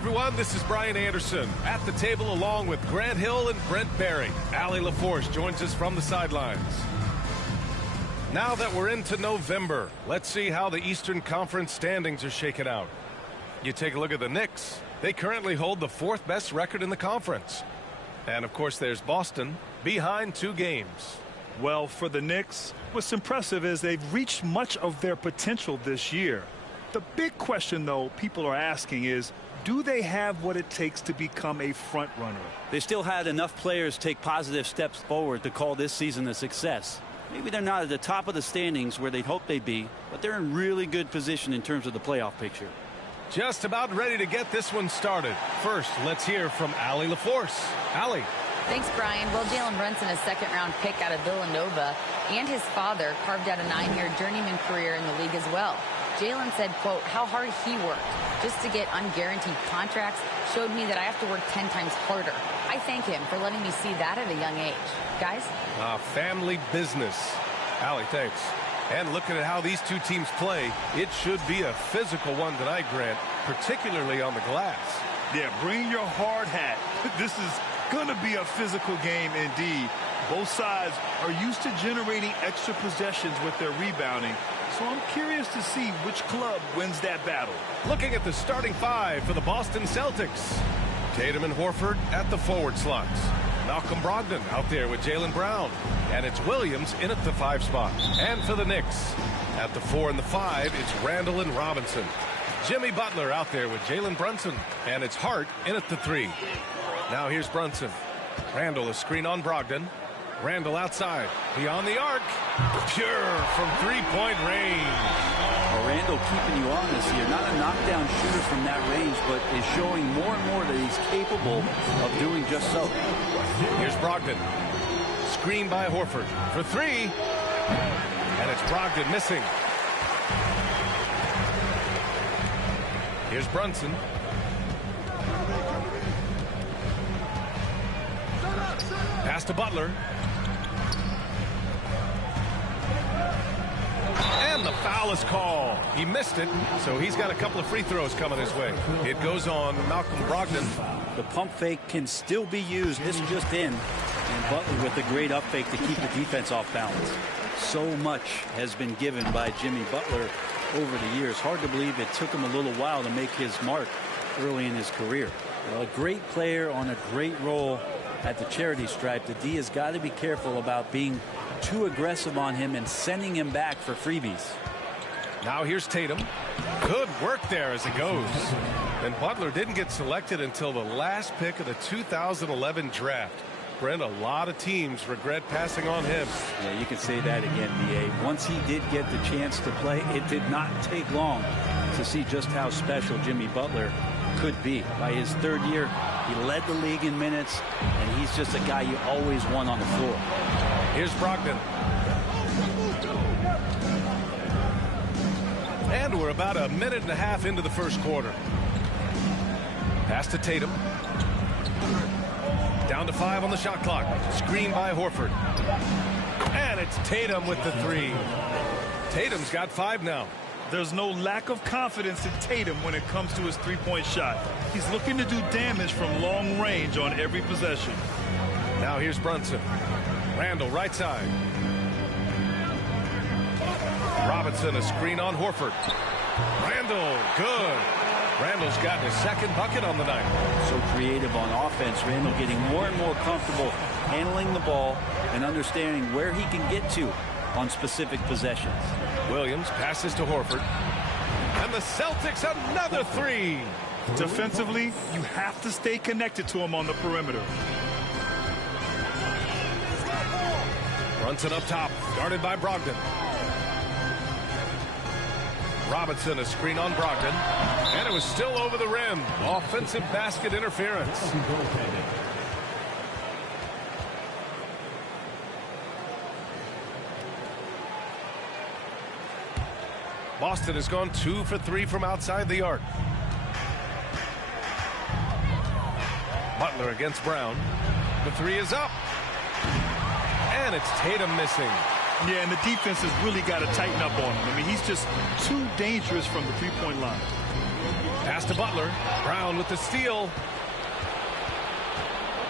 everyone, this is Brian Anderson at the table along with Grant Hill and Brent Barry. Allie LaForce joins us from the sidelines. Now that we're into November, let's see how the Eastern Conference standings are shaken out. You take a look at the Knicks. They currently hold the 4th best record in the conference. And of course there's Boston behind 2 games. Well, for the Knicks, what's impressive is they've reached much of their potential this year. The big question, though, people are asking is, do they have what it takes to become a front runner? They still had enough players take positive steps forward to call this season a success. Maybe they're not at the top of the standings where they'd hope they'd be, but they're in really good position in terms of the playoff picture. Just about ready to get this one started. First, let's hear from Allie LaForce. Allie. Thanks, Brian. Well, Jalen Brunson, a second-round pick out of Villanova, and his father carved out a 9-year journeyman career in the league as well. Jalen said, quote, how hard he worked just to get unguaranteed contracts showed me that I have to work 10 times harder. I thank him for letting me see that at a young age. Guys? Family business. Allie, thanks. And looking at how these 2 teams play, it should be a physical one tonight, Grant, particularly on the glass. Yeah, bring your hard hat. This is going to be a physical game indeed. Both sides are used to generating extra possessions with their rebounding. So I'm curious to see which club wins that battle. Looking at the starting 5 for the Boston Celtics. Tatum and Horford at the forward slots. Malcolm Brogdon out there with Jaylen Brown. And it's Williams in at the 5 spot. And for the Knicks, at the 4 and the 5, it's Randle and Robinson. Jimmy Butler out there with Jalen Brunson. And it's Hart in at the 3. Now here's Brunson. Randle, a screen on Brogdon. Randle outside, beyond the arc, pure from 3-point range. Well, Randle keeping you honest here, not a knockdown shooter from that range, but is showing more and more that he's capable of doing just so. Here's Brogdon, screen by Horford for 3, and it's Brogdon missing. Here's Brunson. Pass to Butler. And the foul is called. He missed it, so he's got a couple of free throws coming his way. It goes on Malcolm Brogdon. The pump fake can still be used. This just in. And Butler with a great up fake to keep the defense off balance. So much has been given by Jimmy Butler over the years. Hard to believe it took him a little while to make his mark early in his career. Well, a great player on a great role at the charity stripe. The D has got to be careful about being too aggressive on him and sending him back for freebies. Now here's Tatum. Good work there as it goes. And Butler didn't get selected until the last pick of the 2011 draft. Brent, a lot of teams regret passing on him. Yeah, you can say that again, B.A. Once he did get the chance to play, it did not take long to see just how special Jimmy Butler could be. By his 3rd year, he led the league in minutes, and he's just a guy you always want on the floor. Here's Brogdon. And we're about a minute and a half into the first quarter. Pass to Tatum. Down to 5 on the shot clock. Screen by Horford. And it's Tatum with the 3. Tatum's got 5 now. There's no lack of confidence in Tatum when it comes to his 3-point shot. He's looking to do damage from long range on every possession. Now here's Brunson. Randle right side. Robinson, a screen on Horford. Randle, good. Randle's gotten his 2nd bucket on the night. So creative on offense. Randle getting more and more comfortable handling the ball and understanding where he can get to on specific possessions. Williams passes to Horford. And the Celtics another 3. Defensively, you have to stay connected to him on the perimeter. Brunson up top, guarded by Brogdon. Robinson, a screen on Brogdon. And it was still over the rim. Offensive basket interference. Boston has gone 2 for 3 from outside the arc. Butler against Brown. The 3 is up. And it's Tatum missing. Yeah, and the defense has really got to tighten up on him. I mean, he's just too dangerous from the 3-point line. Pass to Butler. Brown with the steal.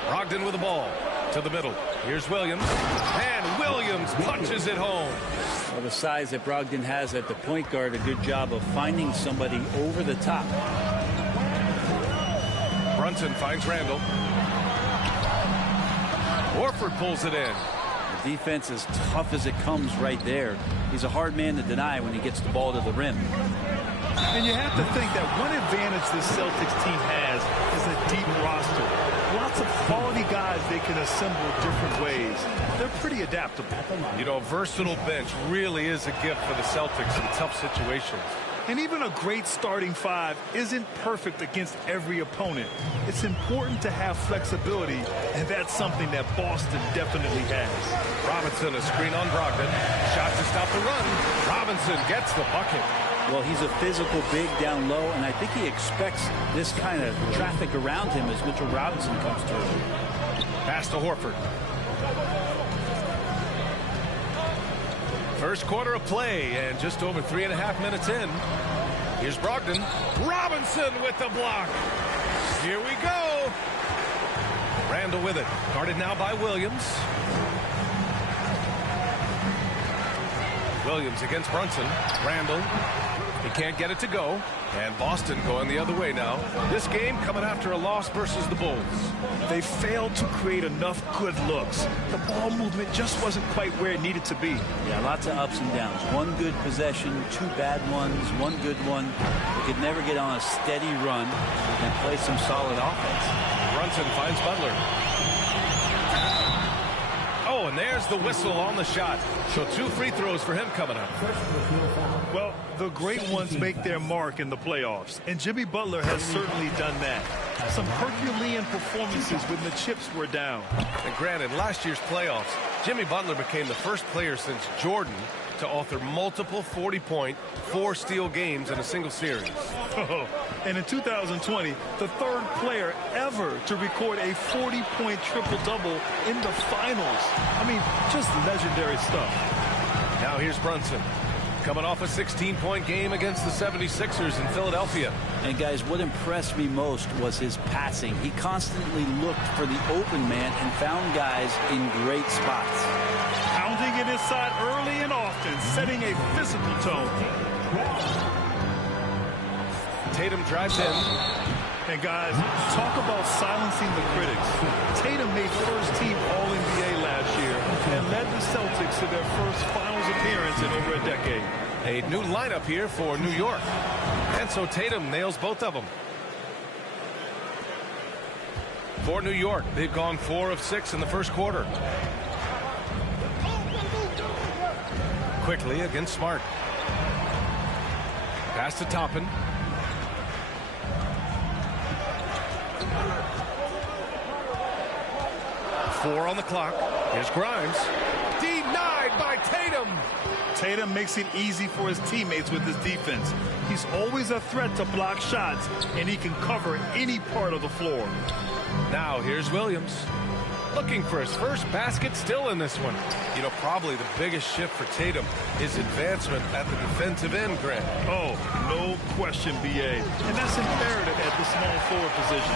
Brogdon with the ball to the middle. Here's Williams. And Williams punches it home. Well, the size that Brogdon has at the point guard, a good job of finding somebody over the top. Brunson finds Randall. Horford pulls it in. The defense is tough as it comes right there. He's a hard man to deny when he gets the ball to the rim. And you have to think that one advantage this Celtics team has is a deep roster. Lots of quality guys they can assemble different ways. They're pretty adaptable. You know, a versatile bench really is a gift for the Celtics in tough situations. And even a great starting five isn't perfect against every opponent. It's important to have flexibility, and that's something that Boston definitely has. Robinson, a screen on Brogdon. Shot to stop the run. Robinson gets the bucket. Well, he's a physical big down low, and I think he expects this kind of traffic around him as Mitchell Robinson comes through. Pass to Horford. First quarter of play, and just over 3.5 minutes in. Here's Brogdon. Robinson with the block. Here we go. Randall with it. Guarded now by Williams. Williams against Brunson. Randall. He can't get it to go. And Boston going the other way now. This game coming after a loss versus the Bulls. They failed to create enough good looks. The ball movement just wasn't quite where it needed to be. Yeah, lots of ups and downs. One good possession, two bad ones, one good one. They could never get on a steady run and play some solid offense. Brunson finds Butler. Oh, and there's the whistle on the shot. So 2 free throws for him coming up. Well, the great ones make their mark in the playoffs, and Jimmy Butler has certainly done that. Some Herculean performances when the chips were down. And granted, last year's playoffs, Jimmy Butler became the first player since Jordan to author multiple 40-point, 4-steal games in a single series. And in 2020, the third player ever to record a 40-point triple-double in the finals. I mean, just legendary stuff. Now here's Brunson. Coming off a 16-point game against the 76ers in Philadelphia. And guys, what impressed me most was his passing. He constantly looked for the open man and found guys in great spots. Pounding it inside early and often, setting a physical tone. Tatum drives in. And guys, talk about silencing the critics. Tatum made first-team All-NBA last year and led the Celtics to their first finals appearance in over a decade. A new lineup here for New York. And so Tatum nails both of them. For New York, they've gone 4 of 6 in the first quarter. Quickly against Smart. Pass to Toppin. Four on the clock. Here's Grimes. Denied by Tatum. Tatum makes it easy for his teammates with his defense. He's always a threat to block shots, and he can cover any part of the floor. Now here's Williams. Looking for his first basket still in this one. You know, probably the biggest shift for Tatum is advancement at the defensive end, Grant. Oh, no question, B.A. And that's imperative at the small forward position.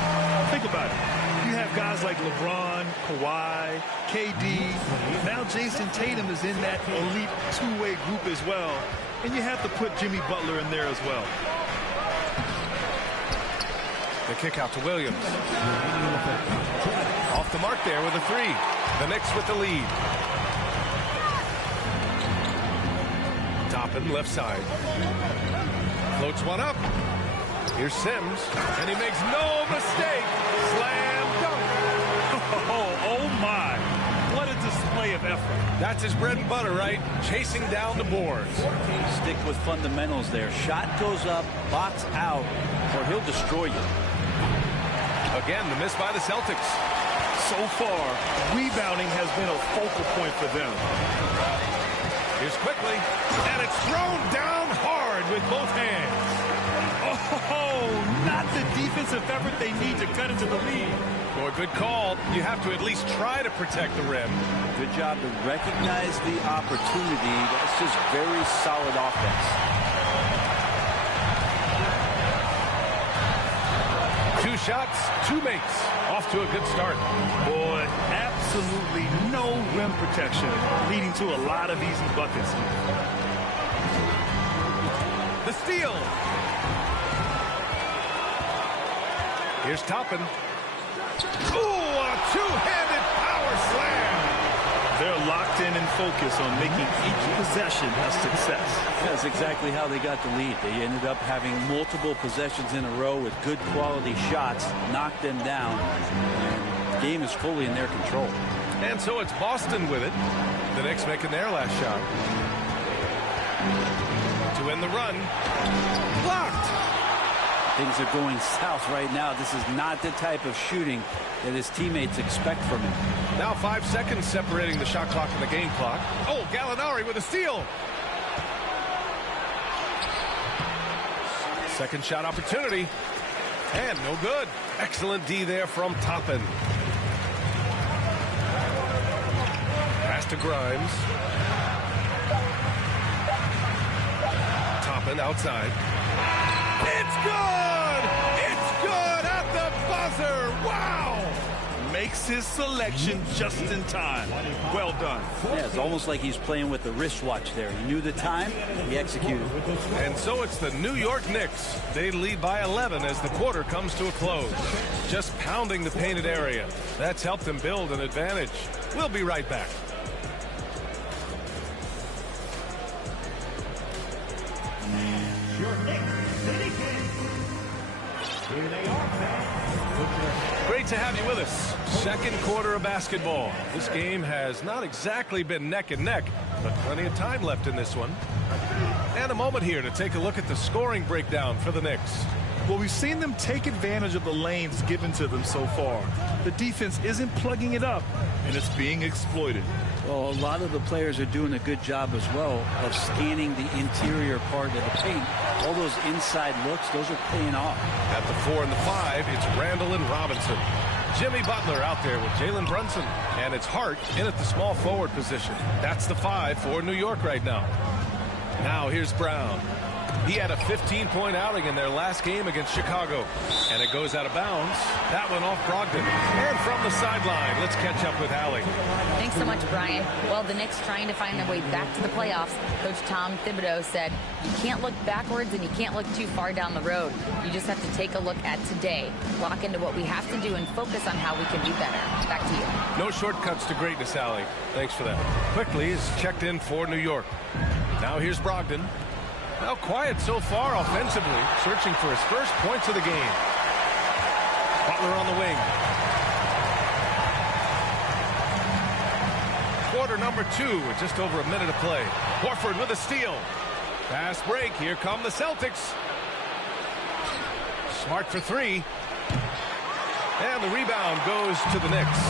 Think about it. You have guys like LeBron, Kawhi, KD. Now Jason Tatum is in that elite two-way group as well. And you have to put Jimmy Butler in there as well. The kick out to Williams. Off the mark there with a 3. The Knicks with the lead. Toppin left side. Floats one up. Here's Sims. And he makes no mistake. Slam dunk. Oh my. What a display of effort. That's his bread and butter, right? Chasing down the boards. Stick with fundamentals there. Shot goes up, box out, or he'll destroy you. Again, the miss by the Celtics. So far, rebounding has been a focal point for them. Here's quickly, and it's thrown down hard with both hands. Oh, not the defensive effort they need to cut into the lead. Boy, good call. You have to at least try to protect the rim. Good job to recognize the opportunity. That's just very solid offense. shots, 2 makes. Off to a good start. Boy, absolutely no rim protection, leading to a lot of easy buckets. The steal. Here's Toppin. Ooh, a two-handed power slam. They're locked in and focused on making each possession a success. That's exactly how they got the lead. They ended up having multiple possessions in a row with good quality shots, knocked them down, and the game is fully in their control. And so it's Boston with it. The Knicks making their last shot. To end the run. Blocked. Things are going south right now. This is not the type of shooting that his teammates expect from him. Now 5 seconds separating the shot clock and the game clock. Oh, Gallinari with a steal. Second shot opportunity. And no good. Excellent D there from Toppin. Pass to Grimes. Toppin outside. It's good! It's good at the buzzer! Wow! Makes his selection just in time. Well done. Yeah, it's almost like he's playing with the wristwatch there. He knew the time, he executed. And so it's the New York Knicks. They lead by 11 as the quarter comes to a close. Just pounding the painted area. That's helped them build an advantage. We'll be right back. Here they are, fans. Great to have you with us. Second quarter of basketball. This game has not exactly been neck and neck, but plenty of time left in this one. And a moment here to take a look at the scoring breakdown for the Knicks. Well, we've seen them take advantage of the lanes given to them so far. The defense isn't plugging it up, and it's being exploited. Well, a lot of the players are doing a good job as well of scanning the interior part of the paint. All those inside looks, those are paying off. At the 4 and the 5, it's Randall and Robinson. Jimmy Butler out there with Jalen Brunson. And it's Hart in at the small forward position. That's the 5 for New York right now. Now here's Brown. He had a 15-point outing in their last game against Chicago. And it goes out of bounds. That one off Brogdon. And from the sideline, let's catch up with Allie. Thanks so much, Brian. Well, the Knicks trying to find their way back to the playoffs. Coach Tom Thibodeau said, you can't look backwards and you can't look too far down the road. You just have to take a look at today. Lock into what we have to do and focus on how we can be better. Back to you. No shortcuts to greatness, Allie. Thanks for that. Quickly is checked in for New York. Now here's Brogdon. Well, quiet so far offensively, searching for his first points of the game. Butler on the wing. Quarter number 2 with just over a minute to play. Horford with a steal. Fast break. Here come the Celtics. Smart for 3. And the rebound goes to the Knicks.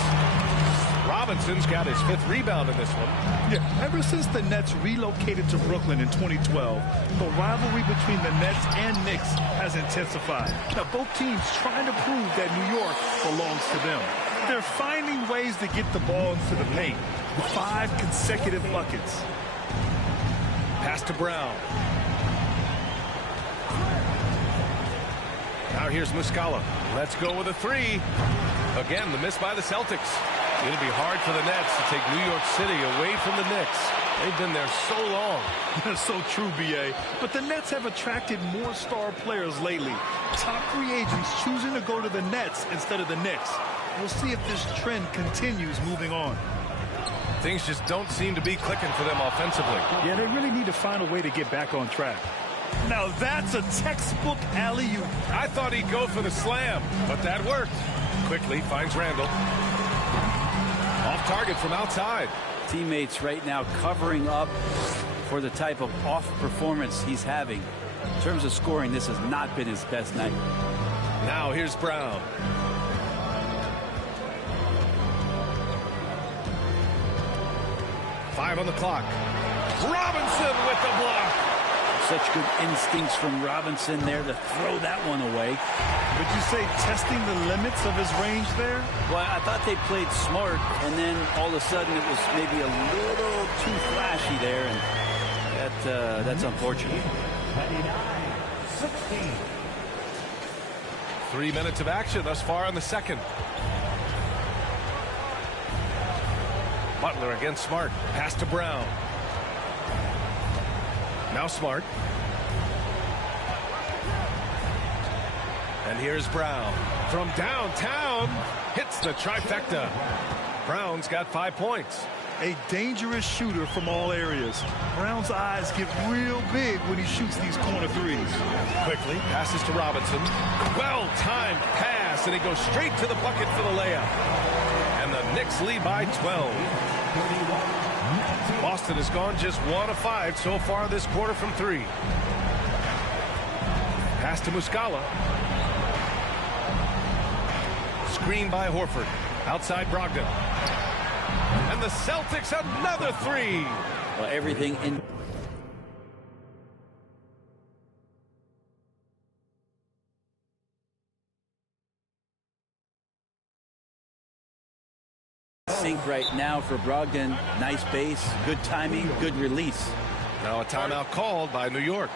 Robinson's got his 5th rebound in this one. Yeah, ever since the Nets relocated to Brooklyn in 2012, the rivalry between the Nets and Knicks has intensified. Now, both teams trying to prove that New York belongs to them. They're finding ways to get the ball into the paint. 5 consecutive buckets. Pass to Brown. Now here's Muscala. Let's go with a 3. Again, the miss by the Celtics. It'll be hard for the Nets to take New York City away from the Knicks. They've been there so long. That's so true, B.A. But the Nets have attracted more star players lately. Top free agents choosing to go to the Nets instead of the Knicks. We'll see if this trend continues moving on. Things just don't seem to be clicking for them offensively. Yeah, they really need to find a way to get back on track. Now that's a textbook alley-oop. I thought he'd go for the slam, but that worked. Quickly finds Randall. Off target from outside. Teammates right now covering up for the type of off performance he's having. In terms of scoring, this has not been his best night. Now here's Brown. Five on the clock. Robinson with the block. Such good instincts from Robinson there to throw that one away. Would you say testing the limits of his range there? Well, I thought they played smart, and then all of a sudden it was maybe a little too flashy there, and that's unfortunate. 29-16. 3 minutes of action thus far in the second. Butler against Smart. Pass to Brown. Now Smart. And here's Brown. From downtown, hits the trifecta. Brown's got 5 points. A dangerous shooter from all areas. Brown's eyes get real big when he shoots these corner threes. Quickly passes to Robinson. Well-timed pass, and he goes straight to the bucket for the layup. And the Knicks lead by 12. Boston has gone just 1 of 5 so far this quarter from 3. Pass to Muscala. Screen by Horford. Outside Brogdon. And the Celtics another 3. Well, everything in sync right now for Brogdon. Nice base, good timing, good release. Now a timeout called by New York.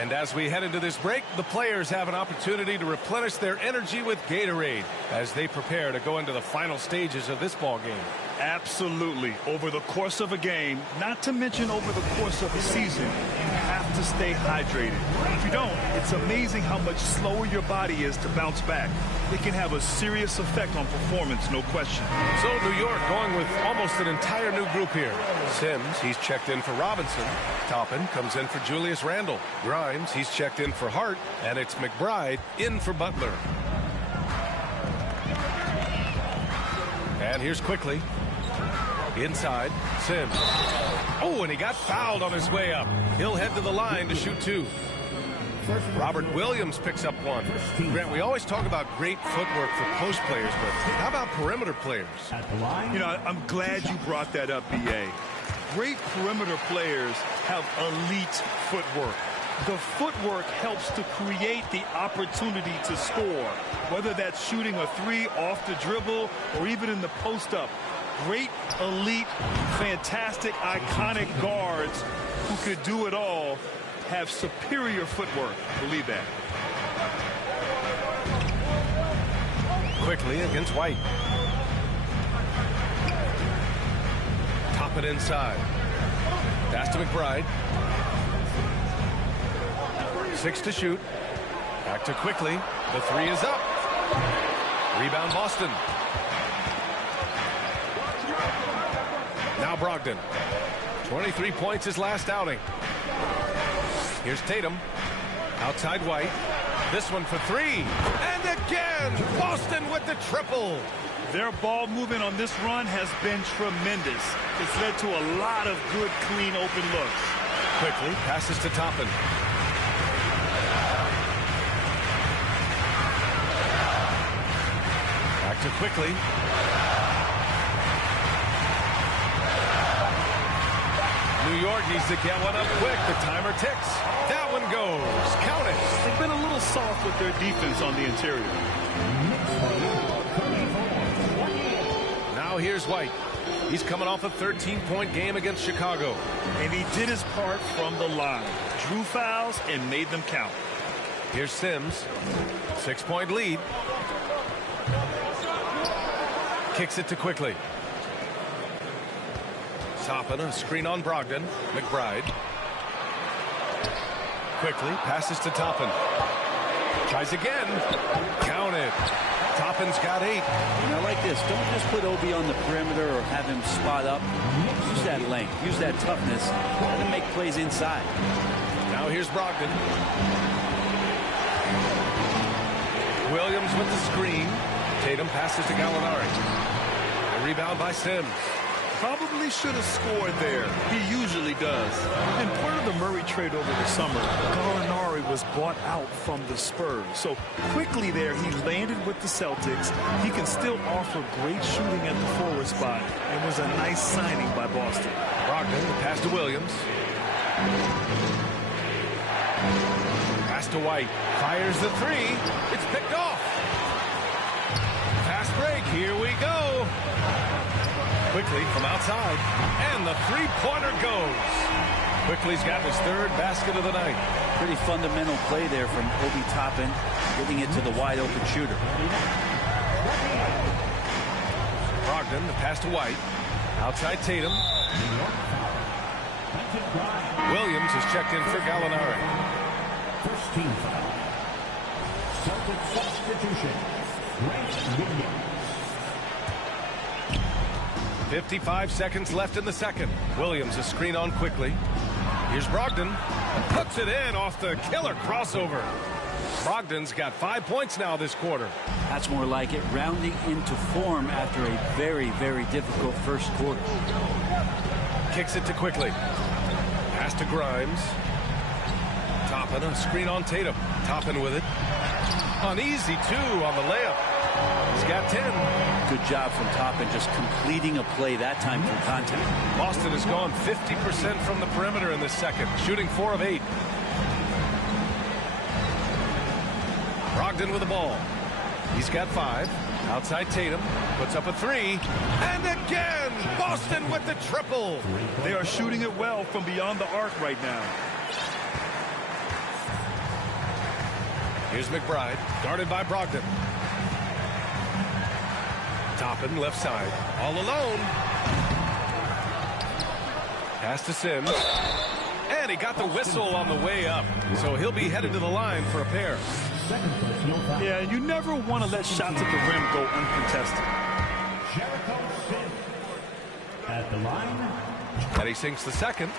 And as we head into this break, the players have an opportunity to replenish their energy with Gatorade as they prepare to go into the final stages of this ball game. Absolutely. Over the course of a game, not to mention over the course of a season, you have to stay hydrated. If you don't, it's amazing how much slower your body is to bounce back. It can have a serious effect on performance, no question. So New York going with almost an entire new group here. Sims, he's checked in for Robinson. Toppin comes in for Julius Randle. Grimes, he's checked in for Hart. And it's McBride in for Butler. And here's Quickly. Inside, Sims. Oh, and he got fouled on his way up. He'll head to the line to shoot 2. Robert Williams picks up 1. Grant, we always talk about great footwork for post players, but how about perimeter players? You know, I'm glad you brought that up, B.A. Great perimeter players have elite footwork. The footwork helps to create the opportunity to score, whether that's shooting a 3 off the dribble or even in the post-up. Great, elite, fantastic, iconic guards who could do it all have superior footwork. Believe that. Quickly against White. Top it inside. Pass to McBride. 6 to shoot. Back to Quickly. The 3 is up. Rebound Boston. Now Brogdon. 23 points his last outing. Here's Tatum. Outside White. This one for 3. And again, Boston with the triple. Their ball movement on this run has been tremendous. It's led to a lot of good, clean, open looks. Quickly passes to Toppin. Back to Quickly. New York needs to get one up quick. The timer ticks. That one goes. Count it. They've been a little soft with their defense on the interior. Now here's White. He's coming off a 13-point game against Chicago. And he did his part from the line. Drew fouls and made them count. Here's Sims. 6-point lead. Kicks it to Quickly. Toppin, a screen on Brogdon. McBride. Quickly passes to Toppin. Tries again. Count it. Toppin's got 8. I like this. Don't just put Obi on the perimeter or have him spot up. Use that length. Use that toughness. Let him make plays inside. Now here's Brogdon. Williams with the screen. Tatum passes to Gallinari. A rebound by Sims. Probably should have scored there. He usually does. And part of the Murray trade over the summer, Gallinari was bought out from the Spurs. So quickly there, he landed with the Celtics. He can still offer great shooting at the forward spot and was a nice signing by Boston. Brogdon, the pass to Williams. Pass to White. Fires the 3. It's picked off. Fast break. Here we go. Quickly from outside, and the 3-pointer goes. Quickly's got his third basket of the night. Pretty fundamental play there from Obi Toppin, getting it to the wide open shooter. Brogdon, the pass to White. Outside Tatum. Williams is checked in for Gallinari. First team foul. Celtic substitution. Grant Williams. 55 seconds left in the second. Williams a screen on Quickly. Here's Brogdon. Puts it in off the killer crossover. Brogdon's got 5 points now this quarter. That's more like it, rounding into form after a very, very difficult first quarter. Kicks it to Quickly. Pass to Grimes. Toppin, a screen on Tatum. Toppin with it. An easy two on the layup. He's got 10. Good job from Toppin, just completing a play that time through contact. Boston has gone 50% from the perimeter in this second, shooting 4 of 8. Brogdon with the ball. He's got 5. Outside Tatum. Puts up a 3. And again, Boston with the triple. They are shooting it well from beyond the arc right now. Here's McBride, guarded by Brogdon. Toppin, left side, all alone. Pass to Sims. And he got the whistle on the way up. So he'll be headed to the line for a pair. Yeah, you never want to let shots at the rim go uncontested. Jericho Sims at the line. And he sinks the second.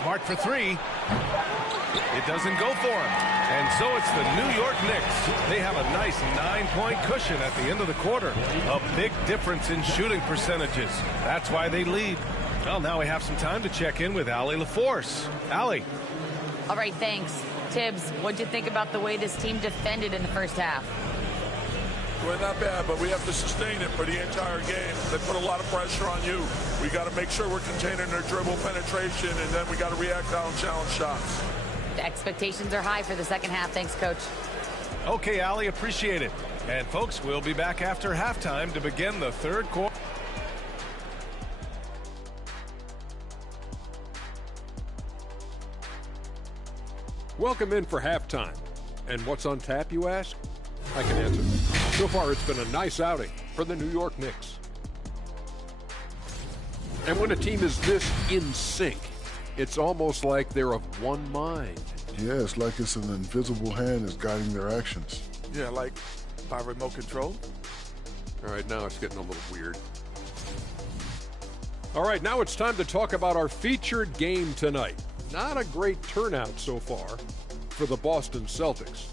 Smart for 3. It doesn't go for him. And so it's the New York Knicks. They have a nice 9-point cushion at the end of the quarter. A big difference in shooting percentages. That's why they lead. Well, now we have some time to check in with Allie LaForce. Allie. All right, thanks. Tibbs, what'd you think about the way this team defended in the first half? Well, not bad, but we have to sustain it for the entire game. They put a lot of pressure on you. We got to make sure we're containing their dribble penetration, and then we got to react on challenge shots. The expectations are high for the second half. Thanks, Coach. Okay, Allie, appreciate it. And, folks, we'll be back after halftime to begin the third quarter. Welcome in for halftime. And what's on tap, you ask? I can answer. So far, it's been a nice outing for the New York Knicks. And when a team is this in sync, it's almost like they're of one mind. Yeah, it's like it's an invisible hand that's guiding their actions. Yeah, like by remote control. All right, now it's getting a little weird. All right, now it's time to talk about our featured game tonight. Not a great turnout so far for the Boston Celtics.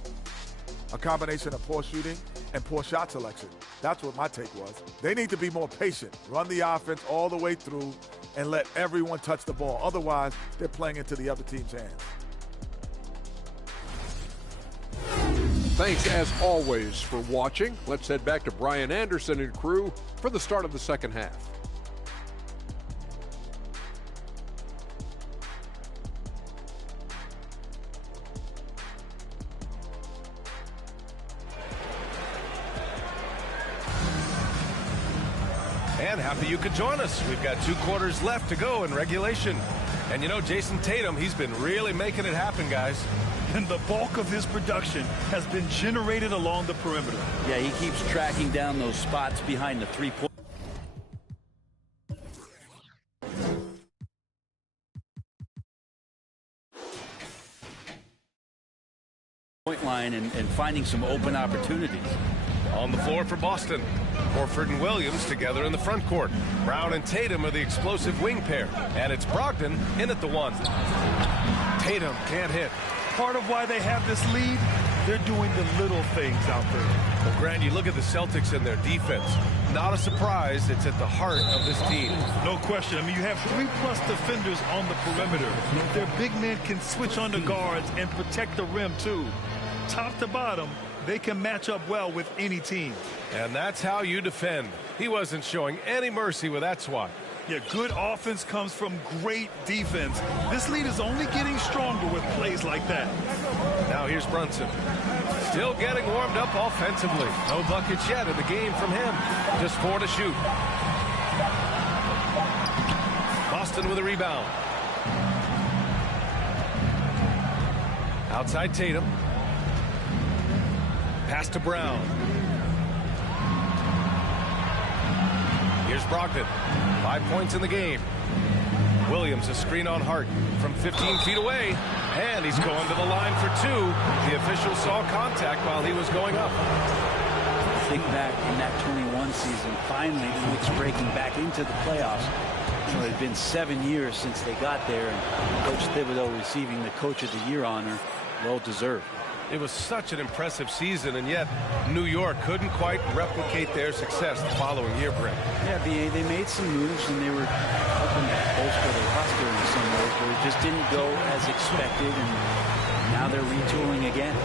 A combination of poor shooting and poor shot selection. That's what my take was. They need to be more patient, run the offense all the way through, and let everyone touch the ball. Otherwise, they're playing into the other team's hands. Thanks, as always, for watching. Let's head back to Brian Anderson and crew for the start of the second half. And happy you could join us. We've got 2 quarters left to go in regulation. And you know, Jason Tatum, he's been really making it happen, guys. And the bulk of his production has been generated along the perimeter. Yeah, he keeps tracking down those spots behind the three-point line and finding some open opportunities. On the floor for Boston, Horford and Williams together in the front court. Brown and Tatum are the explosive wing pair. And it's Brogdon in at the 1. Tatum can't hit. Part of why they have this lead, they're doing the little things out there. Well, Grant, you look at the Celtics and their defense. Not a surprise, it's at the heart of this team. No question. I mean, you have 3+ defenders on the perimeter. Their big men can switch on the guards and protect the rim, too. Top to bottom, they can match up well with any team. And that's how you defend. He wasn't showing any mercy with that swat. Yeah, good offense comes from great defense. This lead is only getting stronger with plays like that. Now Now here's Brunson. Still getting warmed up offensively. No buckets yet in the game from him. Just 4 to shoot. Boston with a rebound. Outside Tatum. Pass to Brown. Here's Brogdon. 5 points in the game. Williams, a screen on Hart from 15 feet away. And he's going to the line for 2. The official saw contact while he was going up. Think back in that 21 season, finally the Knicks breaking back into the playoffs. It had been 7 years since they got there, and Coach Thibodeau receiving the Coach of the Year honor. Well deserved. It was such an impressive season, and yet New York couldn't quite replicate their success the following year, Brent. Yeah, BA, they made some moves, and they were helping bolster the roster in some ways, but it just didn't go as expected, and now they're retooling again.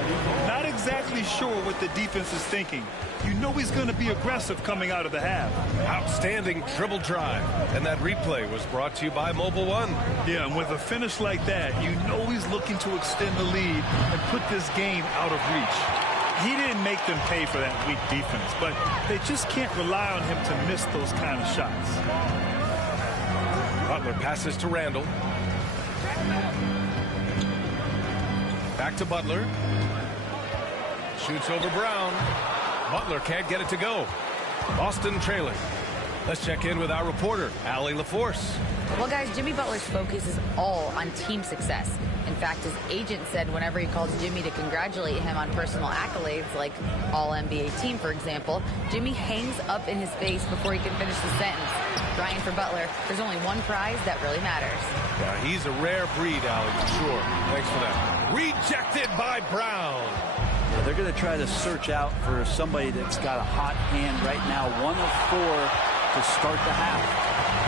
Not exactly sure what the defense is thinking. You know he's going to be aggressive coming out of the half. Outstanding dribble drive. And that replay was brought to you by Mobile One. Yeah, and with a finish like that, you know he's looking to extend the lead and put this game out of reach. He didn't make them pay for that weak defense, but they just can't rely on him to miss those kind of shots. Butler passes to Randall. Back to Butler. Shoots over Brown. Butler can't get it to go. Boston trailing. Let's check in with our reporter, Allie LaForce. Well, guys, Jimmy Butler's focus is all on team success. In fact, his agent said whenever he calls Jimmy to congratulate him on personal accolades, like All-NBA team, for example, Jimmy hangs up in his face before he can finish the sentence. Brian, for Butler, there's only one prize that really matters. Yeah, he's a rare breed, Allie, for sure. Thanks for that. Rejected by Brown. Yeah, they're going to try to search out for somebody that's got a hot hand right now. 1 of 4 to start the half.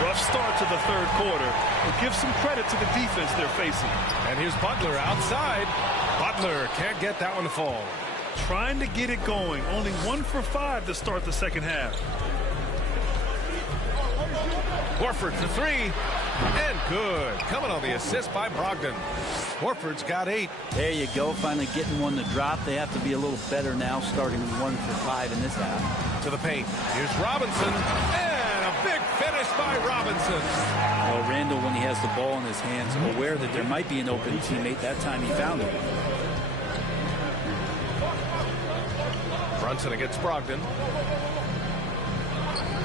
Rough start to the third quarter. But give some credit to the defense they're facing. And here's Butler outside. Butler can't get that one to fall. Trying to get it going. Only 1 for 5 to start the second half. Horford for 3. And good. Coming on the assist by Brogdon. Horford's got 8. There you go. Finally getting one to drop. They have to be a little better now, starting 1 for 5 in this half. To the paint. Here's Robinson. And a big finish by Robinson. Well, Randall, when he has the ball in his hands, aware that there might be an open teammate, that time he found it. Brunson against Brogdon.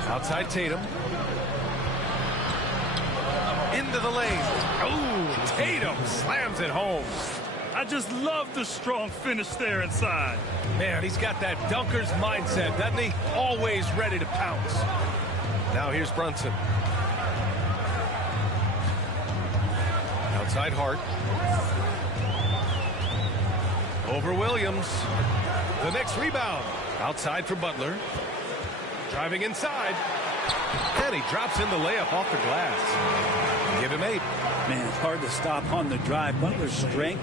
Outside Tatum. Into the lane. Oh, Tatum slams it home. I just love the strong finish there inside. Man, he's got that dunker's mindset, doesn't he? Always ready to pounce. Now here's Brunson. Outside Hart. Over Williams. The next rebound. Outside for Butler. Driving inside. And he drops in the layup off the glass. Give him 8. Man, it's hard to stop on the drive. Butler's strength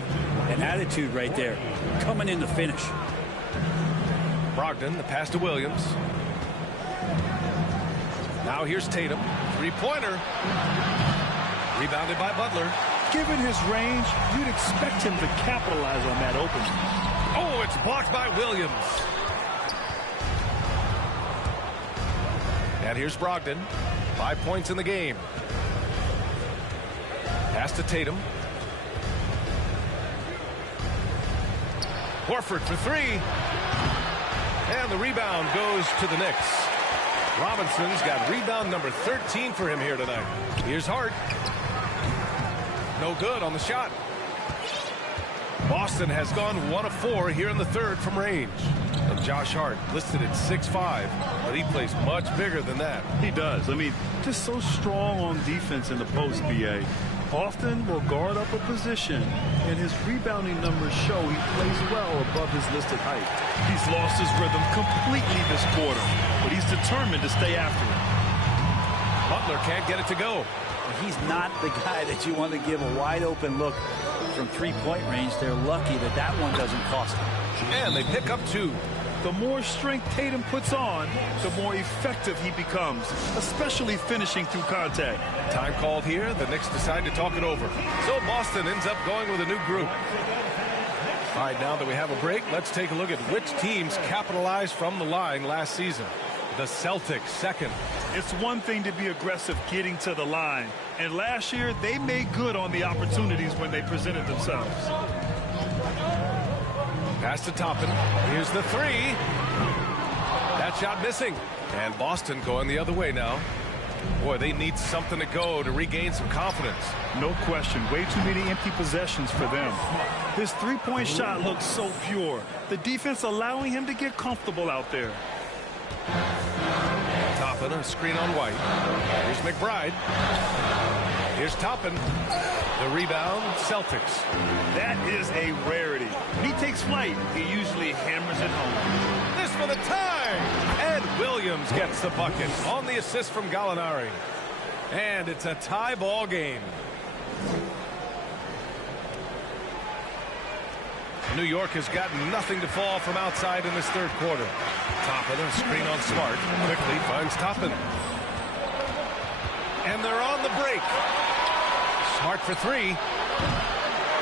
and attitude right there. Coming in to finish. Brogdon, the pass to Williams. Now here's Tatum. 3-pointer. Rebounded by Butler. Given his range, you'd expect him to capitalize on that opening. Oh, it's blocked by Williams. And here's Brogdon. 5 points in the game. Pass to Tatum. Horford for 3. And the rebound goes to the Knicks. Robinson's got rebound number 13 for him here tonight. Here's Hart. No good on the shot. Boston has gone 1 of 4 here in the third from range. And Josh Hart listed at 6'5", but he plays much bigger than that. He does. I mean, just so strong on defense in the post, BA. Often will guard up a position, and his rebounding numbers show he plays well above his listed height. He's lost his rhythm completely this quarter, but he's determined to stay after it. Butler can't get it to go. He's not the guy that you want to give a wide open look from 3-point range. They're lucky that that one doesn't cost them. And they pick up 2. The more strength Tatum puts on, the more effective he becomes, especially finishing through contact. Time called here. The Knicks decide to talk it over. So Boston ends up going with a new group. All right, now that we have a break, let's take a look at which teams capitalized from the line last season. The Celtics second. It's one thing to be aggressive getting to the line. And last year, they made good on the opportunities when they presented themselves. Pass to Toppin. Here's the three. That shot missing. And Boston going the other way now. Boy, they need something to go to regain some confidence. No question. Way too many empty possessions for them. His three-point shot looks so pure. The defense allowing him to get comfortable out there. Toppin, a screen on White. Here's McBride. Here's Toppin. The rebound, Celtics. That is a rarity. When he takes flight, he usually hammers it home. This for the tie! And Williams gets the bucket on the assist from Gallinari. And it's a tie ball game. New York has got nothing to fall from outside in this third quarter. Toppin, a screen on Smart. Quickly finds Toppin. And they're on the break. Smart for three.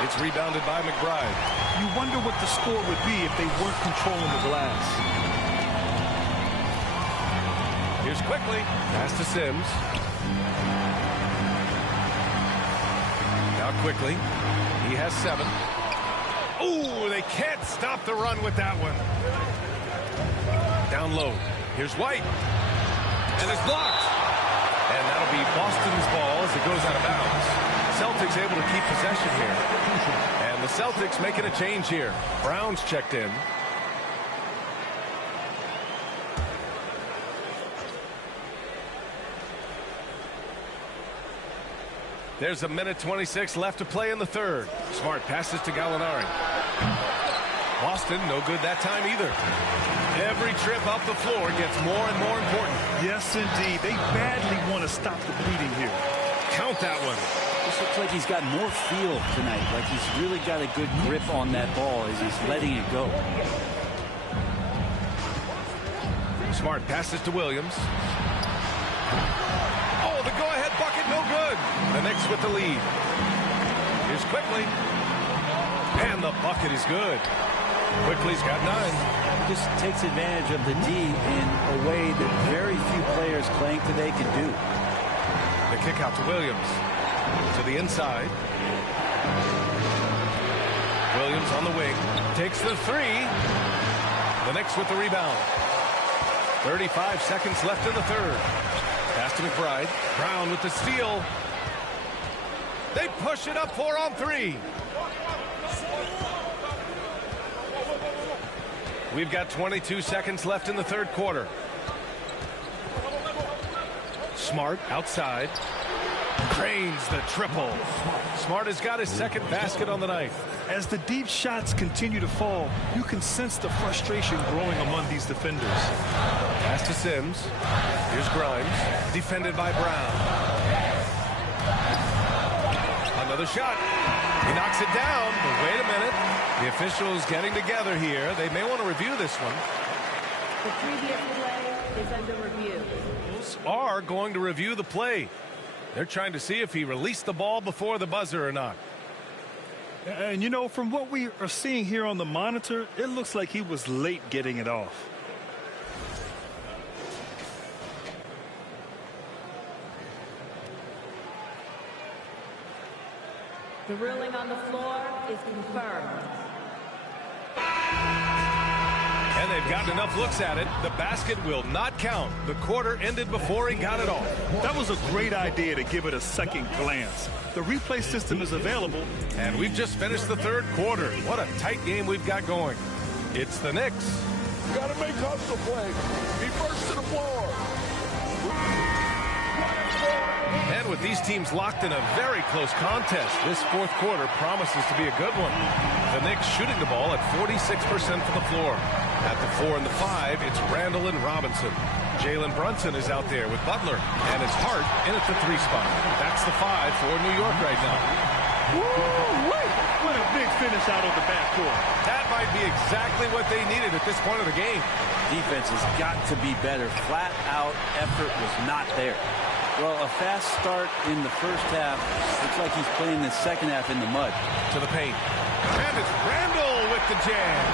It's rebounded by McBride. You wonder what the score would be if they weren't controlling the glass. Here's Quickly. Pass to Sims. Now Quickly. He has 7. Ooh, they can't stop the run with that one. Down low. Here's White. And it's blocked. And that'll be Boston's ball as it goes out of bounds. Celtics able to keep possession here. And the Celtics making a change here. Brown's checked in. There's a minute 26 left to play in the third. Smart passes to Gallinari. Boston, no good that time either. Every trip up the floor gets more and more important. Yes, indeed. They badly want to stop the bleeding here. Count that one. This looks like he's got more feel tonight. Like he's really got a good grip on that ball as he's letting it go. Smart passes to Williams. Oh, the go-ahead bucket, no good. The Knicks with the lead. Here's Quickly. And the bucket is good. Quickly's got 9. Just takes advantage of the D in a way that very few players playing today can do. The kick out to Williams. To the inside. Williams on the wing. Takes the 3. The Knicks with the rebound. 35 seconds left in the third. Pass to McBride. Brown with the steal. They push it up 4 on 3. We've got 22 seconds left in the third quarter. Smart outside. Cranes the triple. Smart has got his second basket on the night. As the deep shots continue to fall, you can sense the frustration growing among these defenders. Pass to Sims. Here's Grimes. Defended by Brown. Another shot. He knocks it down, but wait a minute. The officials getting together here. They may want to review this one. The previous play is under review. Those are going to review the play. They're trying to see if he released the ball before the buzzer or not. And, you know, from what we are seeing here on the monitor, it looks like he was late getting it off. The ruling on the floor is confirmed. And they've gotten enough looks at it. The basket will not count. The quarter ended before he got it off. That was a great idea to give it a second glance. The replay system is available. And we've just finished the third quarter. What a tight game we've got going. It's the Knicks. You got to make hustle play. Be first to the floor. And with these teams locked in a very close contest, this fourth quarter promises to be a good one. The Knicks shooting the ball at 46% from the floor. At the 4 and the 5, it's Randall and Robinson. Jalen Brunson is out there with Butler, and it's Hart in at the 3 spot. That's the 5 for New York right now. Woo-wee! What a big finish out of the backcourt. That might be exactly what they needed at this point of the game. Defense has got to be better. Flat out effort was not there. Well, a fast start in the first half. Looks like he's playing the second half in the mud. To the paint. And it's Randall with the jam.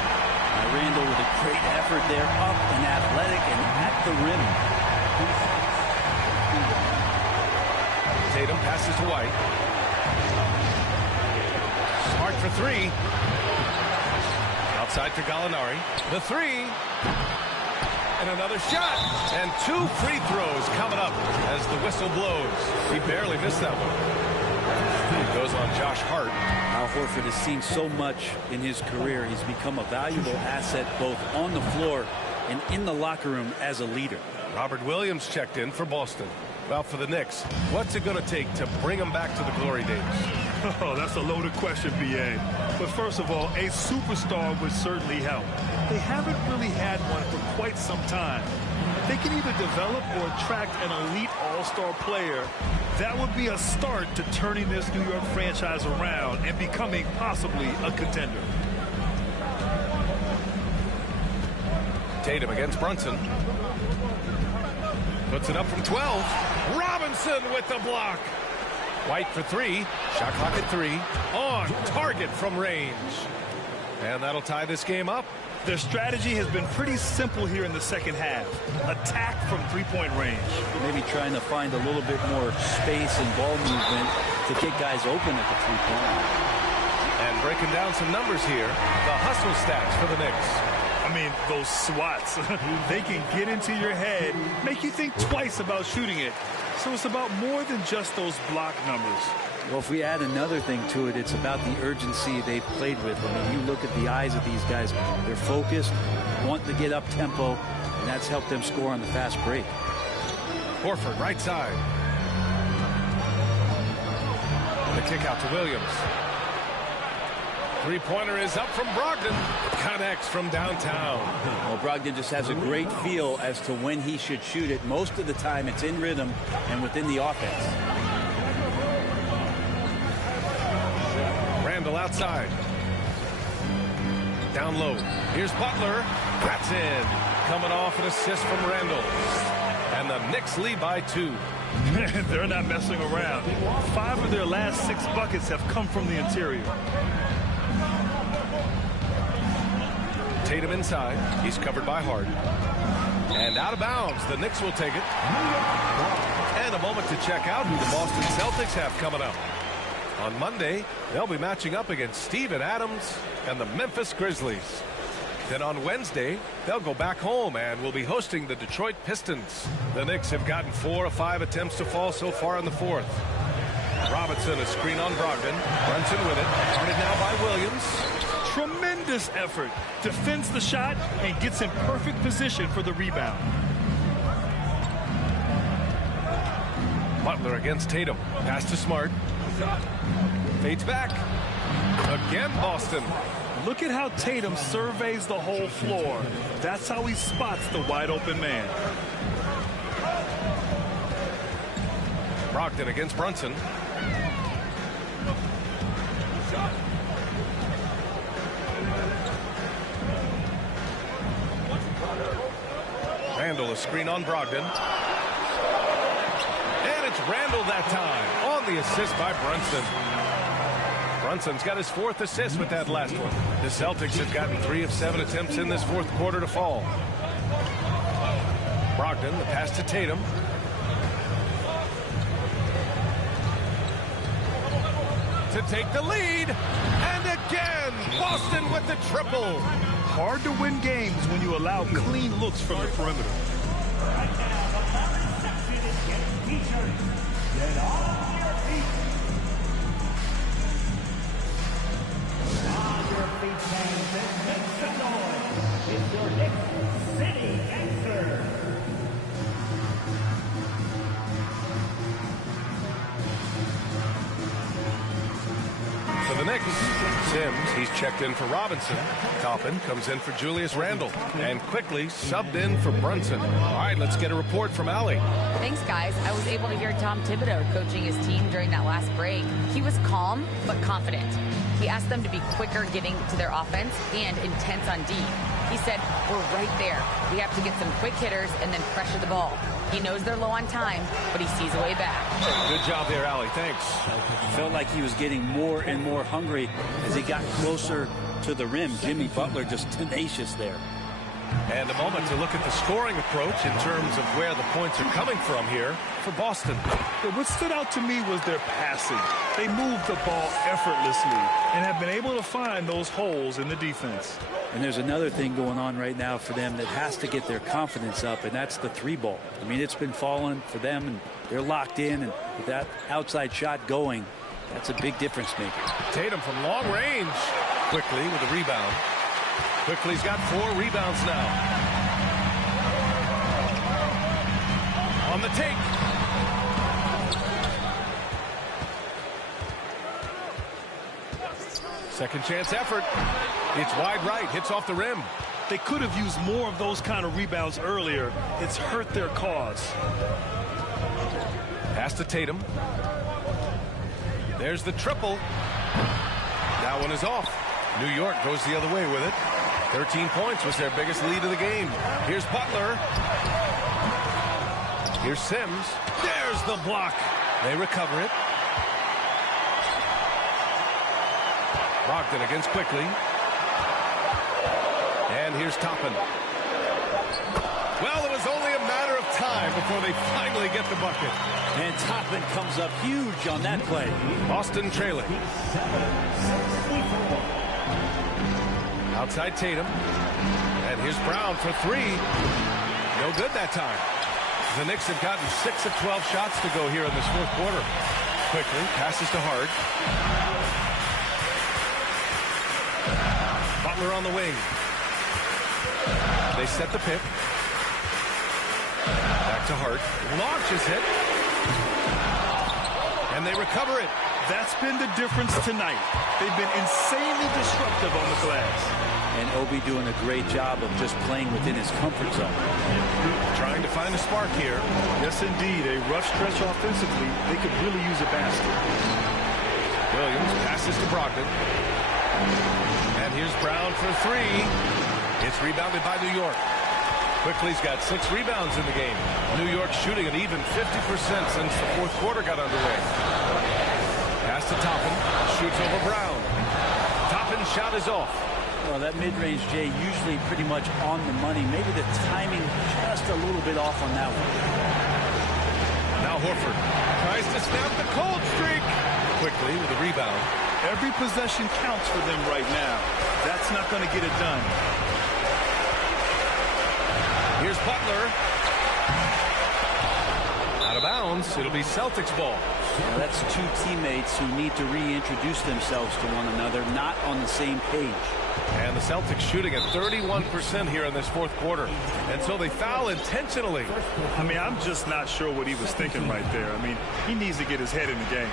Randall with a great effort there, up and athletic and at the rim. Tatum passes to White. Smart for three. Outside for Gallinari. The three. And another shot. And 2 free throws coming up as the whistle blows. He barely missed that one. It goes on Josh Hart. Al Horford has seen so much in his career. He's become a valuable asset both on the floor and in the locker room as a leader. Robert Williams checked in for Boston. Well, for the Knicks, what's it going to take to bring them back to the glory days? Oh, that's a loaded question, B.A. But first of all, a superstar would certainly help. They haven't really had one for quite some time. If they can either develop or attract an elite all-star player, that would be a start to turning this New York franchise around and becoming possibly a contender. Tatum against Brunson. Puts it up from 12. Robinson with the block. White for three. Shot clock at 3. On target from range. And that'll tie this game up. Their strategy has been pretty simple here in the second half. Attack from three-point range. Maybe trying to find a little bit more space and ball movement to get guys open at the three-point line. And breaking down some numbers here, the hustle stats for the Knicks. I mean, those swats, they can get into your head, make you think twice about shooting it. So it's about more than just those block numbers. Well, if we add another thing to it, it's about the urgency they've played with. I mean, you look at the eyes of these guys, they're focused, want to get up tempo, and that's helped them score on the fast break. Horford, right side. The kick out to Williams. Three-pointer is up from Brogdon. Connects from downtown. Well, Brogdon just has a great feel as to when he should shoot it. Most of the time, it's in rhythm and within the offense. Randall outside. Down low. Here's Butler. That's in. Coming off an assist from Randall. And the Knicks lead by 2. They're not messing around. 5 of their last 6 buckets have come from the interior. Tatum inside. He's covered by Hart. And out of bounds. The Knicks will take it. And a moment to check out who the Boston Celtics have coming up. On Monday, they'll be matching up against Steven Adams and the Memphis Grizzlies. Then on Wednesday, they'll go back home and will be hosting the Detroit Pistons. The Knicks have gotten 4 of 5 attempts to fall so far in the 4th. Robinson, a screen on Brogdon. Brunson with it. Guarded now by Williams. Tremendous effort. Defends the shot and gets in perfect position for the rebound. Butler against Tatum. Pass to Smart. Fades back. Again, Boston. Look at how Tatum surveys the whole floor. That's how he spots the wide open man. Brogdon against Brunson. Randall, a screen on Brogdon. And it's Randall that time on the assist by Brunson. Brunson's got his 4th assist with that last one. The Celtics have gotten 3 of 7 attempts in this 4th quarter to fall. Brogdon, the pass to Tatum. To take the lead. And again, Boston with the triple. Hard to win games when you allow clean looks from the perimeter. It's your Knicks City answer. For the Knicks, Sims, he's checked in for Robinson. Toppin comes in for Julius Randle. And quickly subbed in for Brunson. All right, let's get a report from Allie. Thanks, guys. I was able to hear Tom Thibodeau coaching his team during that last break. He was calm, but confident. He asked them to be quicker getting to their offense and intense on D. He said, we're right there. We have to get some quick hitters and then pressure the ball. He knows they're low on time, but he sees a way back. Good job there, Allie. Thanks. Felt like he was getting more and more hungry as he got closer to the rim. Jimmy Butler just tenacious there. And a moment to look at the scoring approach in terms of where the points are coming from here for Boston. What stood out to me was their passing. They moved the ball effortlessly and have been able to find those holes in the defense. And there's another thing going on right now for them that has to get their confidence up, and that's the three ball. I mean, it's been falling for them, and they're locked in, and with that outside shot going, that's a big difference maker. Tatum from long range, quickly with a rebound. Quickly's got 4 rebounds now. On the take. Second chance effort. It's wide right, hits off the rim. They could have used more of those kind of rebounds earlier. It's hurt their cause. Pass to Tatum. There's the triple. That one is off. New York goes the other way with it. 13 points was their biggest lead of the game. Here's Butler. Here's Sims. There's the block. They recover it. Brogdon against Quickly. And here's Toppin. Well, it was only a matter of time before they finally get the bucket. And Toppin comes up huge on that play. Boston trailing. Outside Tatum. And here's Brown for 3. No good that time. The Knicks have gotten 6 of 12 shots to go here in this fourth quarter. Quickly passes to Hart. Butler on the wing. They set the pick. Back to Hart. Launches it. And they recover it. That's been the difference tonight. They've been insanely disruptive on the glass. And Obi doing a great job of just playing within his comfort zone. Trying to find a spark here. Yes, indeed. A rough stretch offensively. They could really use a basket. Williams passes to Brogdon. And here's Brown for 3. It's rebounded by New York. Quickly's got 6 rebounds in the game. New York shooting at even 50% since the fourth quarter got underway. Pass to Toppin. Shoots over Brown. Toppin's shot is off. Well, that mid-range, Jay, usually pretty much on the money. Maybe the timing just a little bit off on that one. Now Horford tries to snap the cold streak. Quickly with a rebound. Every possession counts for them right now. That's not going to get it done. Here's Butler. Out of bounds. It'll be Celtics ball. Now that's 2 teammates who need to reintroduce themselves to one another, not on the same page. And the Celtics shooting at 31% here in this fourth quarter. And so they foul intentionally. I mean, I'm just not sure what he was thinking right there. I mean, he needs to get his head in the game.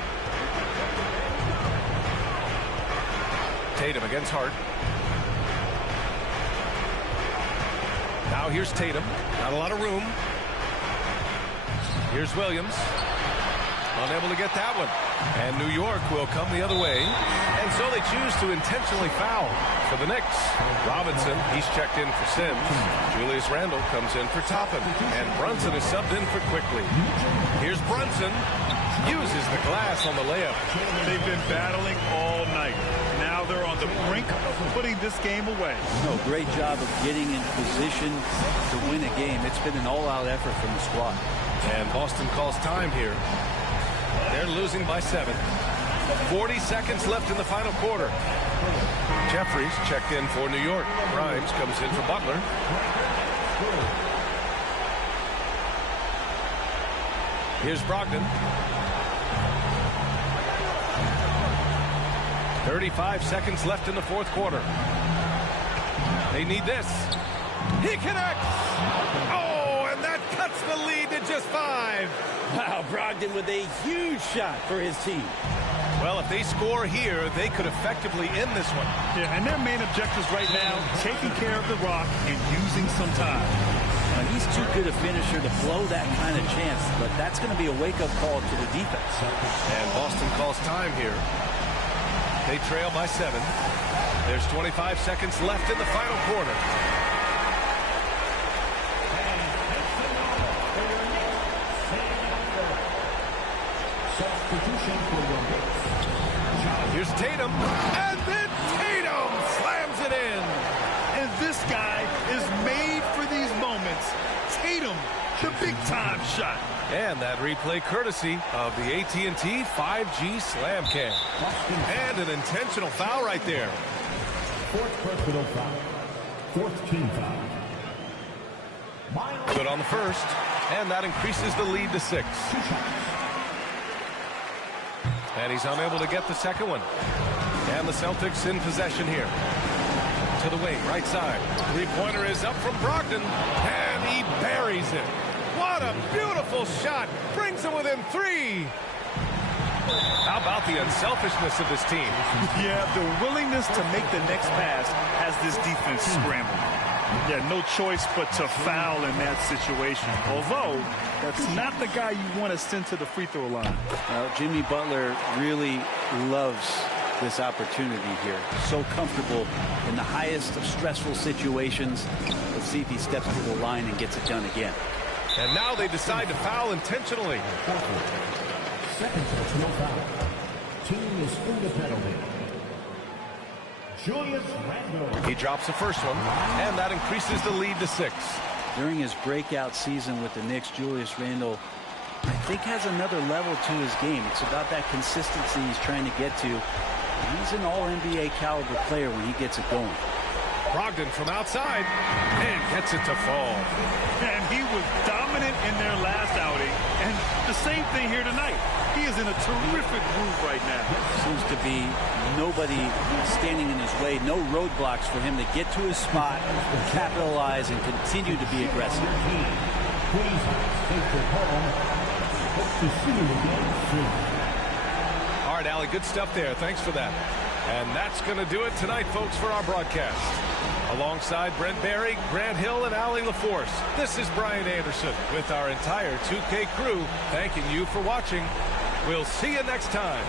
Tatum against Hart. Now here's Tatum. Not a lot of room. Here's Williams. Unable to get that one. And New York will come the other way. And so they choose to intentionally foul for the Knicks. Robinson, he's checked in for Sims. Julius Randle comes in for Toppin. And Brunson is subbed in for Quickly. Here's Brunson. Uses the glass on the layup. They've been battling all night. Now they're on the brink of putting this game away. No, great job of getting in position to win a game. It's been an all-out effort from the squad. And Boston calls time here. They're losing by 7. 40 seconds left in the final quarter. Jeffries checked in for New York. Grimes comes in for Butler. Here's Brogdon. 35 seconds left in the fourth quarter. They need this. He connects. Oh, and that cuts the lead to just 5. Wow, Brogdon with a huge shot for his team. Well, if they score here, they could effectively end this one. Yeah, and their main objectives right now, taking care of the rock and using some time. Now, he's too good a finisher to blow that kind of chance, but that's going to be a wake-up call to the defense. And Boston calls time here. They trail by 7. There's 25 seconds left in the final quarter. Here's Tatum, and then Tatum slams shot. And that replay courtesy of the AT&T 5G Slam Cam. And an intentional foul right there. Fourth personal foul. Fourth team foul. Good on the first, and that increases the lead to 6. And he's unable to get the second one. And the Celtics in possession here. To the wing, right side. Three-pointer is up from Brogdon, and he buries it. What a beautiful shot. Brings him within 3. How about the unselfishness of this team? Yeah, the willingness to make the next pass has this defense scrambling. Yeah, no choice but to foul in that situation. Although, that's not the guy you want to send to the free throw line. Well, Jimmy Butler really loves this opportunity here. So comfortable in the highest of stressful situations. Let's see if he steps to the line and gets it done again. And now they decide to foul intentionally. Second personal foul. Team is in the penalty. Julius Randle. He drops the first one, and that increases the lead to 6. During his breakout season with the Knicks, Julius Randle, I think, has another level to his game. It's about that consistency he's trying to get to. He's an all-NBA caliber player when he gets it going. Brogdon from outside, and gets it to fall. And he was dominant in their last outing, and the same thing here tonight. He is in a terrific groove right now. Seems to be nobody standing in his way, no roadblocks for him to get to his spot, capitalize, and continue to be aggressive. Please take your home. Hope to see you again soon. All right, Allie, good stuff there. Thanks for that. And that's going to do it tonight, folks, for our broadcast. Alongside Brent Barry, Grant Hill, and Allie LaForce, this is Brian Anderson with our entire 2K crew thanking you for watching. We'll see you next time.